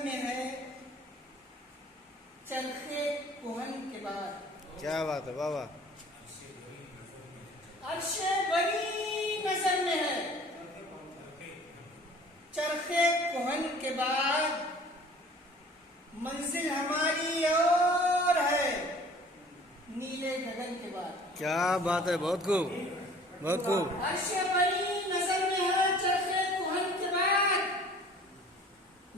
नजर में है चरखे कोहन के बाद। क्या बात है, वाह वाह। अर्शे बड़ी नजर में है चरखे कोहन के बाद, मंजिल हमारी और है नीले गगन के बाद। क्या बात है, बहुत खूब, बहुत खूब। अर्शे बड़ी नजर में है चरखे कोहन के बाद,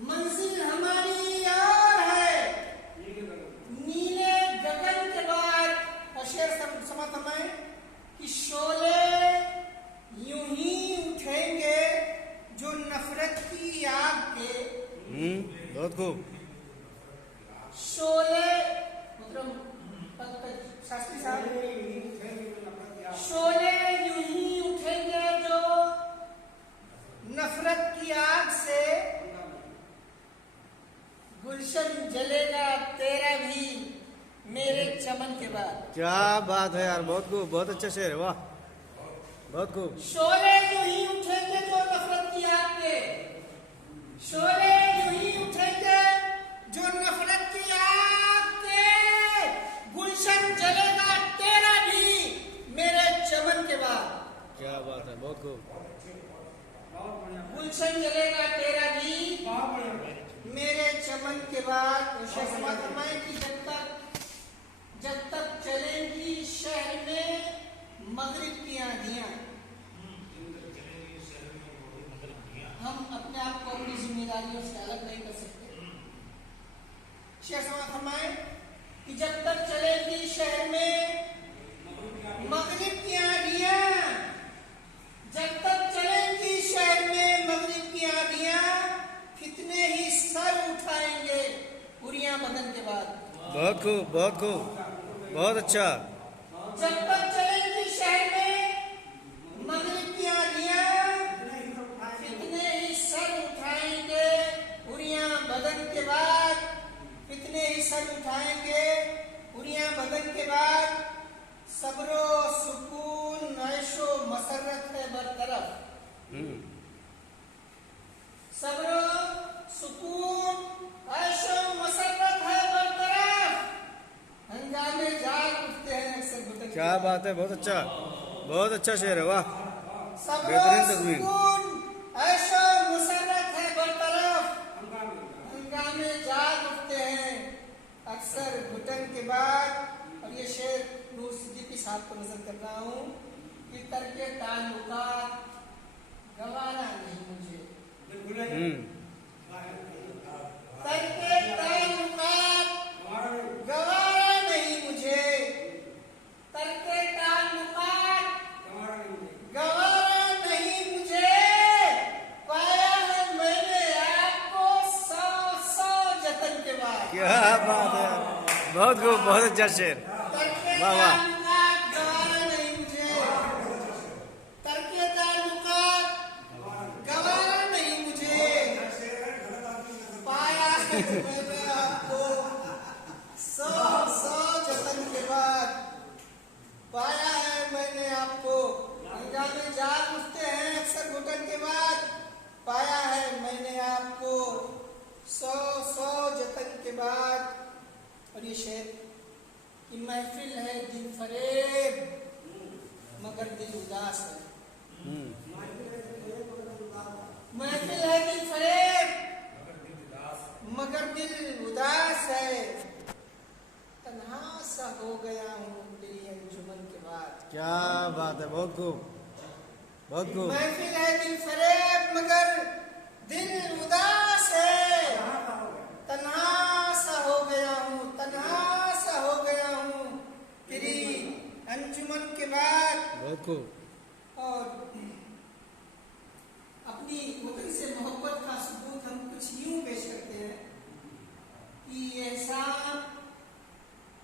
मंजिल हमारी और है नीले गगन के बाद। और शेर समाप्त हमें कि शोले यूं ही उठेंगे जो नफरत की आग के। बहुत खूब। शोले पंकज शास्त्री साहब, शोले यूं ही उठेंगे जो नफरत की आग से, गुलशन जलेगा तेरा भी मेरे चमन के बाद। क्या बात है यार, बहुत खूब, बहुत अच्छा शेर है, वाह, बहुत खूब। शोले यूं ही उठेंगे जो नफरत की आग के, शोले यूं ही उठेंगे जो नफरत की आग के, गुलशन जलेगा तेरा भी मेरे चमन के बाद। क्या बात है, बहुत खूब। गुलशन जलेगा तेरा भी मेरे चमन के बाद। फरमाए कि जब तक चलेंगी शहर में मगरिब की आंधियां, हम अपने आप को अपनी जिम्मेदारियों से अलग नहीं कर सकते। शेख फरमाए कि जब तक चलेंगी शहर में मगरिब की आंधियां, जब तक चलेंगी शहर में मगरिब की आंधियां, कितने ही सर उठाएंगे उरिया बदन के बाद। बहुत खूब, बहुत खूब, बहुत अच्छा। जब तक चलेंगी शहर में मगरिब की आंधियां, कितने ही सर उठाएंगे उरिया बदन के बाद, कितने ही सर उठाएंगे उरिया बदन के बाद। सब्रो सुकून ऐशो मसरत है बरतरफ, सब्रो सुकून ऐशो मसरत है बरतरफ, हंगामे जाग उठते हैं अक्सर घुटन। क्या बात है, बहुत अच्छा, बहुत अच्छा शेर है, वाह, सब्रो बेहतरीन तस्वीर। सुकून ऐशो मसरत है बरतरफ, हंगामे जाग उठते हैं अक्सर घुटन के बाद। और ये शेर नूर सिद्दीकी साहब को नजर कर रहा हूँ कि तरके ताल्लुकात गवारा नहीं मुझे, तरके ताल्लुकात गवारा नहीं मुझे, तरके ताल्लुकात गवारा नहीं मुझे, पाया है मैंने आपको 100 जतन के बाद। क्या बात है, बहुत खूब, बहुत अच्छा शेर, वाह वाह। गवारा नहीं मुझे, तरके ताल्लुकात गवारा नहीं मुझे, पाया है मैंने आपको 100 जतन के बाद, पाया है मैंने आपको। हंगामे जाग उठते हैं अक्सर घुटन के बाद, पाया है मैंने आपको 100 जतन के बाद। और ये शेर कि महफिल है दिल फरेब मगर दिल उदास है, महफिल है दिल फरेब मगर दिल उदास है, तन्हा सा हो गया हूँ तेरी अंजुमन के बाद। क्या बात है, बहुत खूब, बहुत खूब। महफिल है दिल फरेब मगर दिल उदास है, तन्हा सा हो गया हूँ, तन्हा सा हो गया हूँ तेरी अंजुमन के बाद। बहुत खूब। और अपनी वतन से मोहब्बत का सबूत हम कुछ यूं पेश करते हैं कि एहसान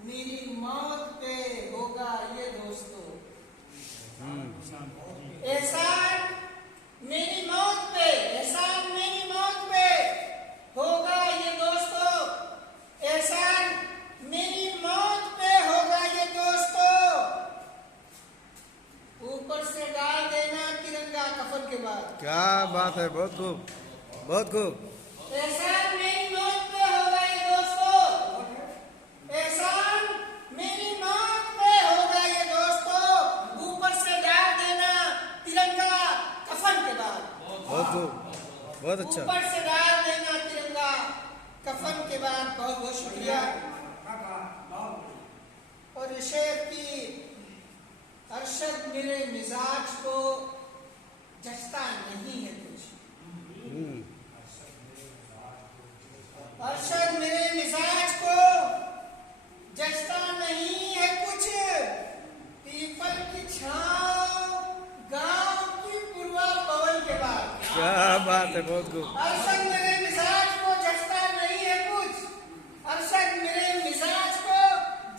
मेरी मौत पे होगा ये दोस्तों, एहसान मेरी मौत पे, एहसान मेरी मौत पे होगा ये दोस्तों, एहसान मेरी मौत पे होगा ये दोस्तों, ऊपर से डाल देना तिरंगा कफन के बाद। क्या बात है, बहुत खूब, बहुत खूब। एहसान मेरी मौत बहुत अच्छा। ऊपर से डाल देना तिरंगा कफन के बाद। बहुत बहुत शुक्रिया। और शेर की अरशद मेरे मिजाज को जचता नहीं है कुछ। अरशद मेरे मिजाज को जचता नहीं है कुछ। पीपल की छांव गांव की पूर्वा पवन के बाद। क्या बात है, बहुत खूब। अरशद मेरे मिजाज को जचता नहीं है कुछ। अरशद मेरे मिजाज को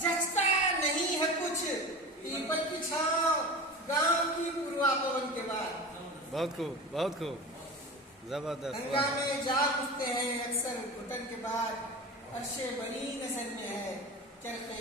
जचता नहीं है कुछ। पीपल की छांव गांव की पूर्वा पवन के बाद। बहुत खूब, बहुत खूब, जबरदस्त। गंगा में जाग उठते हैं अक्सर घुटन के बाद। अर्शे बनी नजर में है चलते